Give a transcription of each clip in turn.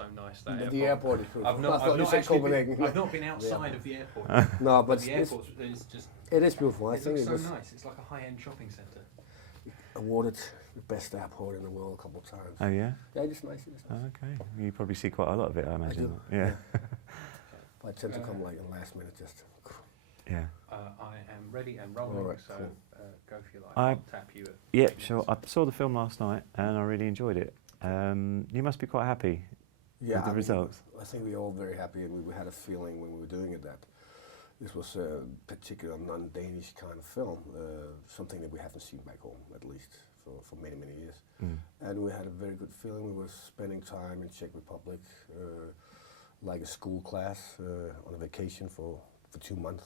so nice. That the airport is cool. I've not been outside of the airport. No, but the airport is just. It is beautiful. It looks so nice. It's like a high-end shopping centre. Awarded the best airport in the world a couple of times. Oh yeah? Yeah, it's nice. Oh, okay. You probably see quite a lot of it, I imagine. I do. Yeah. But I tend to come like in last minute just. Yeah. I am ready and rolling, right, so cool. Go if you like. I- I'll tap you. Yeah, sure. I saw the film last night and I really enjoyed it. You must be quite happy with the results. I think we were all very happy, and we had a feeling when we were doing it that this was a particular non-Danish kind of film, something that we haven't seen back home, at least for many, many years. And we had a very good feeling. We were spending time in Czech Republic, like a school class, on a vacation for 2 months.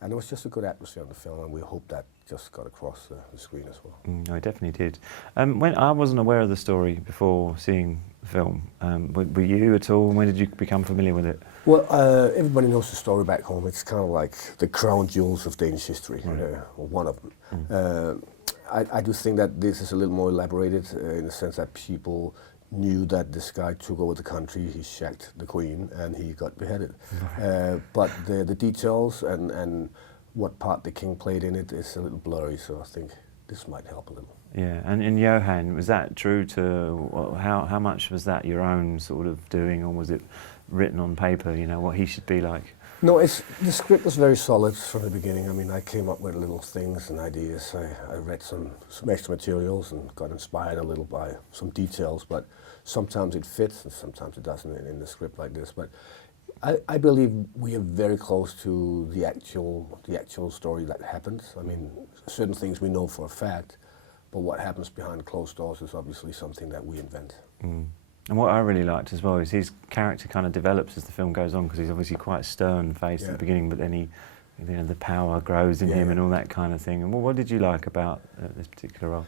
And it was just a good atmosphere on the film, and we hope that just got across the screen as well. No, it definitely did. When I wasn't aware of the story before seeing the film, were you at all? When did you become familiar with it? Well, everybody knows the story back home. It's kind of like the crown jewels of Danish history, or one of them. I do think that this is a little more elaborated in the sense that people knew that this guy took over the country, he shagged the queen, and he got beheaded. But the details and what part the king played in it is a little blurry, so I think this might help a little. Yeah, and Johan, was that true to, how much was that your own sort of doing, or was it written on paper, you know, what he should be like? No, the script was very solid from the beginning. I mean, I came up with little things and ideas. I read some extra materials and got inspired a little by some details, but sometimes it fits and sometimes it doesn't in the script like this. But I believe we are very close to the actual story that happens. I mean, certain things we know for a fact, but what happens behind closed doors is obviously something that we invent. And what I really liked as well is his character kind of develops as the film goes on, because he's obviously quite stern-faced at the beginning, but then the power grows in him and all that kind of thing. And what did you like about this particular role?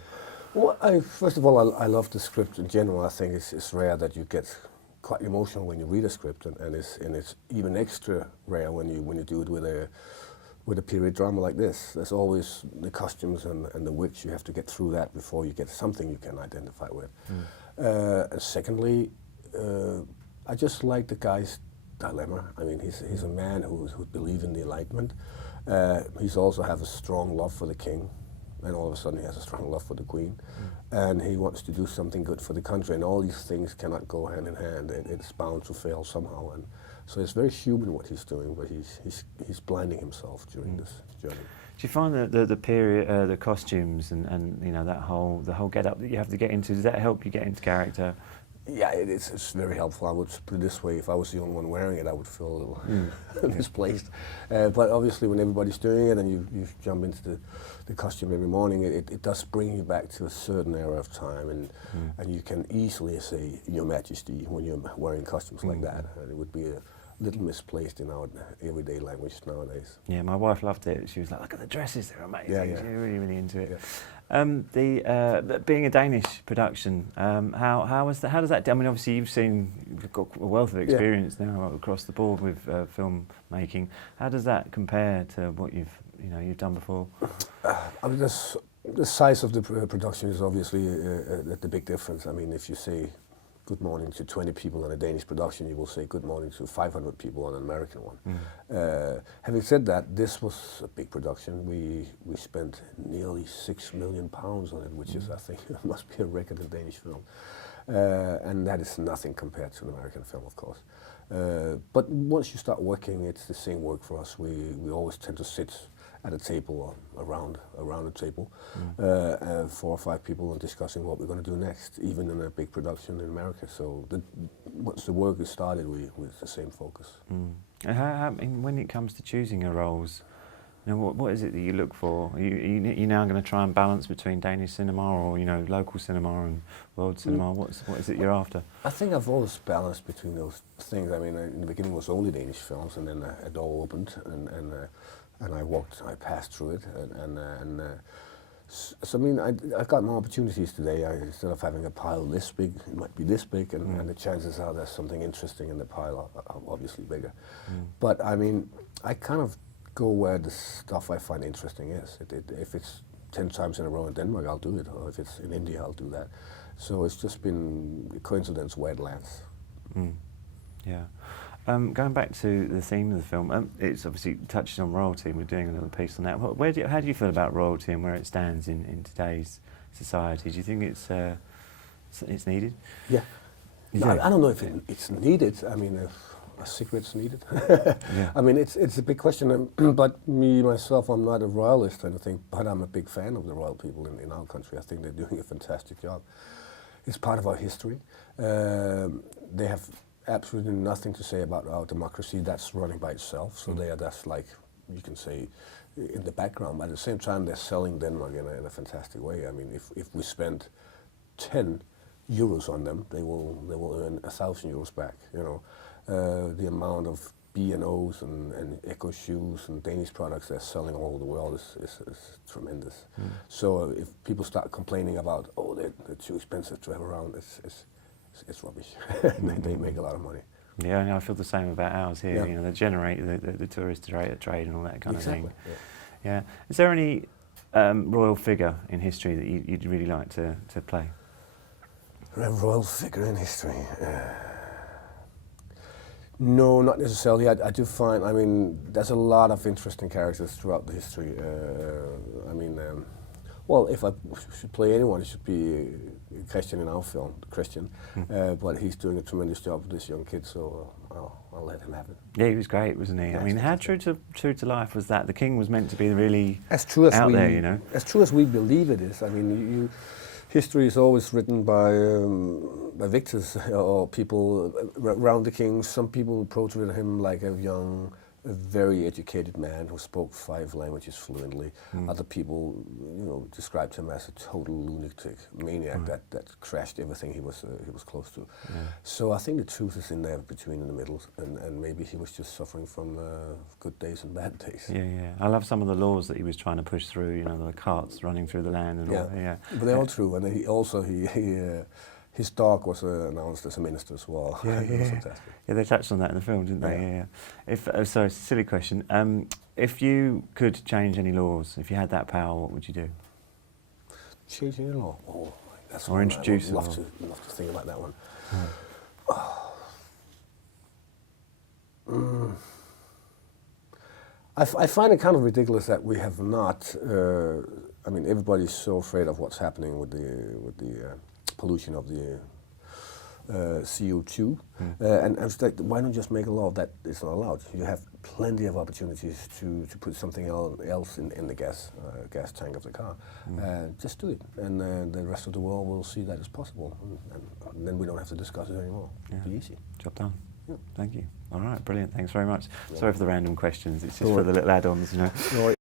Well, first of all, I love the script in general. I think it's rare that you get quite emotional when you read a script, and it's even extra rare when you do it with a period drama like this. There's always the costumes and the wigs. You have to get through that before you get something you can identify with. And secondly, I just like the guy's dilemma. I mean, he's a man who believes in the Enlightenment. He's also has a strong love for the king, and all of a sudden he has a strong love for the queen. And he wants to do something good for the country, and all these things cannot go hand in hand. It's bound to fail somehow. And so it's very human what he's doing, but he's blinding himself during this journey. Do you find that the period, the costumes, and you know, the whole get-up that you have to get into, does that help you get into character? Yeah, it's very helpful. I would put it this way: if I was the only one wearing it, I would feel a little misplaced. But obviously, when everybody's doing it and you jump into the costume every morning, it does bring you back to a certain era of time, and you can easily say Your Majesty when you're wearing costumes like that. And it would be a little misplaced in our everyday language nowadays. Yeah, my wife loved it. She was like, "Look at the dresses; they're amazing." Yeah. She was really, really into it. Yeah. Being a Danish production, how was that? How does that? I mean, obviously you've got a wealth of experience now across the board with film making. How does that compare to what you've done before? I mean, the size of the production is obviously the big difference. I mean, if you say good morning to 20 people on a Danish production, you will say good morning to 500 people on an American one. Having said that, this was a big production. We spent nearly £6 million on it, which is, I think, must be a record in Danish film. And that is nothing compared to an American film, of course. But once you start working, it's the same work for us. We always tend to sit at a table or around a table, 4 or 5 people, and discussing what we're going to do next, even in a big production in America. So once the work is started, with the same focus. And how, when it comes to choosing your roles, you know, what is it that you look for? Are you now going to try and balance between Danish cinema or local cinema and world cinema? What is it you're after? I think I've always balanced between those things. I mean, in the beginning it was only Danish films, and then a door opened, and I passed through it, so I mean, I've got more opportunities today. Instead of having a pile this big, it might be this big, and the chances are there's something interesting in the pile are obviously bigger. But I mean, I kind of go where the stuff I find interesting is. If it's 10 times in a row in Denmark, I'll do it, or if it's in India, I'll do that. So it's just been a coincidence where it lands. Mm. Yeah. Going back to the theme of the film, it's obviously touches on royalty, and we're doing a little piece on that. How do you feel about royalty and where it stands in today's society? Do you think it's needed? Yeah. No, I don't know if it's needed. I mean, a cigarette's needed. Yeah. I mean, it's a big question. But myself, I'm not a royalist or anything, but I'm a big fan of the royal people in our country. I think they're doing a fantastic job. It's part of our history. They have absolutely nothing to say about our democracy. That's running by itself. So they are just like, you can say, in the background. But at the same time, they're selling Denmark in a fantastic way. I mean, if we spend 10 euros on them, they will earn 1,000 euros back. You know, the amount of B&Os and Echo shoes and Danish products they're selling all over the world is tremendous. So if people start complaining about, oh, they're too expensive to have around, it's rubbish. They make a lot of money. Yeah, I feel the same about ours here. Yeah. You know, they generate the tourist trade and all that kind of thing. Yeah. Yeah. Is there any royal figure in history that you'd really like to play? A royal figure in history? No, not necessarily. I do find, I mean, there's a lot of interesting characters throughout the history. I mean, well, if I should play anyone, it should be Christian in our film, Christian. But he's doing a tremendous job with this young kid, so I'll let him have it. Yeah, he was great, wasn't he? I mean, how true to life was that? The king was meant to be really as true as out there, you know? As true as we believe it is. I mean, history is always written by victors or people around the king. Some people portrayed him like a very educated man who spoke 5 languages fluently. Other people, you know, described him as a total lunatic maniac that crashed everything he was close to. Yeah. So I think the truth is in there between in the middle, and maybe he was just suffering from good days and bad days. Yeah, yeah. I love some of the laws that he was trying to push through. You know, the carts running through the land and all. Yeah, but they're all true. And his dog was announced as a minister as well. Yeah, It was fantastic. Yeah, they touched on that in the film, didn't they? Yeah. If sorry, silly question. If you could change any laws, if you had that power, what would you do? Change any law? Oh, that's or introduce I would love to think about that one. I find it kind of ridiculous that we have not. I mean, everybody's so afraid of what's happening with the pollution of the CO2, and why not just make a law that it's not allowed? You have plenty of opportunities to put something else in the gas tank of the car. Just do it, and the rest of the world will see that it's possible, and then we don't have to discuss it anymore. Yeah. It'll be easy. Job done. Yeah. Thank you. All right, brilliant. Thanks very much. Sorry for the random questions. It's just for the little add-ons, you know.